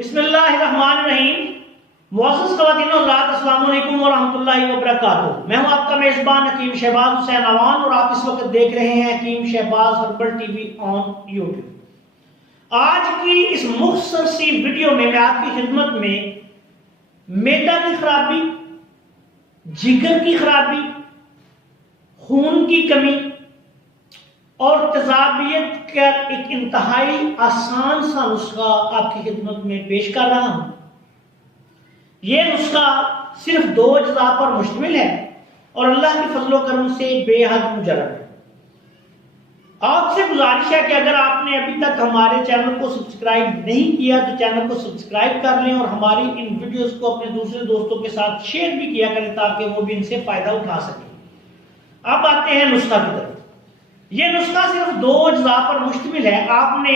बिस्मिल्लाहिर्रहमानिर्रहीम। मुअज़्ज़ज़ ख़वातीन और हज़रात, अस्सलामु अलैकुम व रहमतुल्लाहि व बरकातुहू। मैं हूं आपका मेज़बान हकीम शहबाज हुसैन अवान और आप इस वक्त देख रहे हैं Hakim Shahbaz herbal TV on YouTube. आज की इस मुख्तसर सी वीडियो में मैं आपकी खिदमत में मैदा की खराबी, जिगर की खराबी, खून की कमी और तेजाबियत का एक इंतहाई आसान सा नुस्खा आपकी खिदमत में पेश कर रहा हूं। यह नुस्खा सिर्फ 2 अज्जा पर मुश्तमिल है और अल्लाह के फजलो करम से बेहद मुजर्रब है। आपसे गुजारिश है कि अगर आपने अभी तक हमारे चैनल को सब्सक्राइब नहीं किया तो चैनल को सब्सक्राइब कर लें और हमारी इन वीडियोस को अपने दूसरे दोस्तों के साथ शेयर भी किया करें ताकि वो भी इनसे फायदा उठा सकें। अब आते हैं नुस्खा की तरफ। यह नुस्खा सिर्फ 2 अज्जा पर मुश्तमिल है। आपने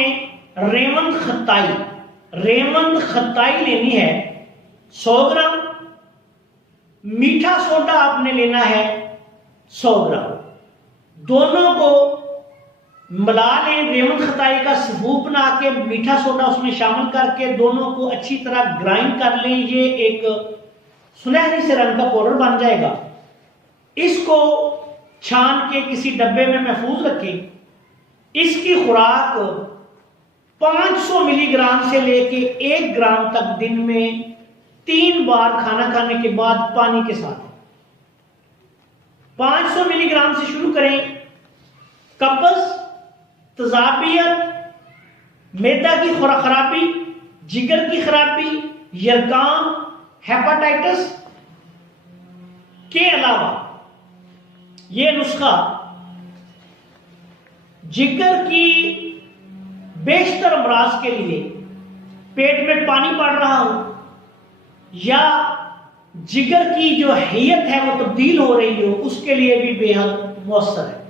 रेवंद खताई लेनी है 100 ग्राम, मीठा सोडा आपने लेना है 100 ग्राम। दोनों को मिला लें, रेवंद खताई का सबूत बना के मीठा सोडा उसमें शामिल करके दोनों को अच्छी तरह ग्राइंड कर लें। ये एक सुनहरी से रंग का पाउडर बन जाएगा। इसको छान के किसी डब्बे में महफूज रखें। इसकी खुराक 500 मिलीग्राम से लेके 1 ग्राम तक दिन में 3 बार खाना खाने के बाद पानी के साथ। 500 मिलीग्राम से शुरू करें। कब्ज, तेजाबियत, मैदा की खराबी, जिगर की खराबी, यरकान, हेपाटाइटिस के अलावा यह नुस्खा जिगर की बेशतर अमराज के लिए, पेट में पानी पड़ रहा हो या जिगर की जो हैयत है वो तब्दील हो रही हो, उसके लिए भी बेहद मौसर है।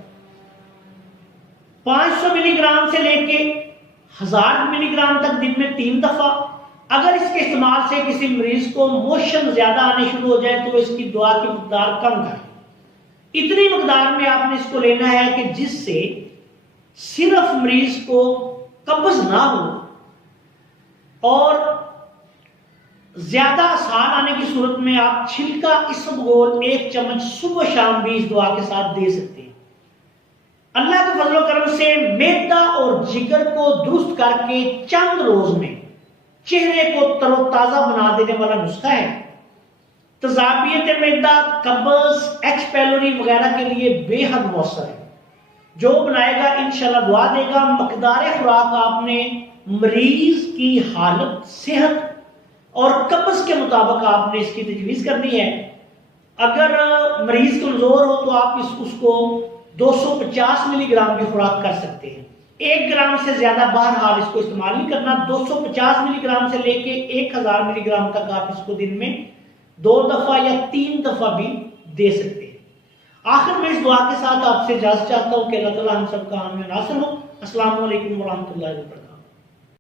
500 मिलीग्राम से लेके 1000 मिलीग्राम तक दिन में 3 दफा। अगर इसके इस्तेमाल से किसी मरीज को मोशन ज्यादा आने शुरू हो जाए तो इसकी दुआ की मकदार कम करें। इतनी मकदार में आपने इसको लेना है कि जिससे सिर्फ मरीज को कब्ज ना हो और ज्यादा आसान आने की सूरत में आप छिलका इसबगोल 1 चम्मच सुबह शाम भी इस दुआ के साथ दे सकते हैं। अल्लाह के फजलो करम से मैदा और जिगर को दुरुस्त करके चंद रोज में चेहरे को तरोताजा बना देने वाला नुस्खा है। तेजाबियत मैदा, कब्ज, एच पैलोरी वगैरह के लिए बेहद मौसर है। जो बनाएगा इंशाल्लाह दुआ देगा। मकदार खुराक आपने मरीज की हालत, सेहत और कब्ज के मुताबिक आपने इसकी तजवीज करनी है। अगर मरीज कमजोर हो तो आप उसको 250 मिलीग्राम की खुराक कर सकते हैं। 1 ग्राम से ज्यादा बहरहाल इसको इस्तेमाल नहीं करना। 250 मिलीग्राम से लेके 1000 मिलीग्राम तक आप इसको दिन में 2 दफा या 3 दफा भी दे सकते हैं। आखिर में इस दुआ के साथ आपसे इजाजत चाहता हूं कि अल्लाह ताला हम सबका हामी नासिर हो। अस्सलामु अलैकुम व रहमतुल्लाहि व बरकातुहू।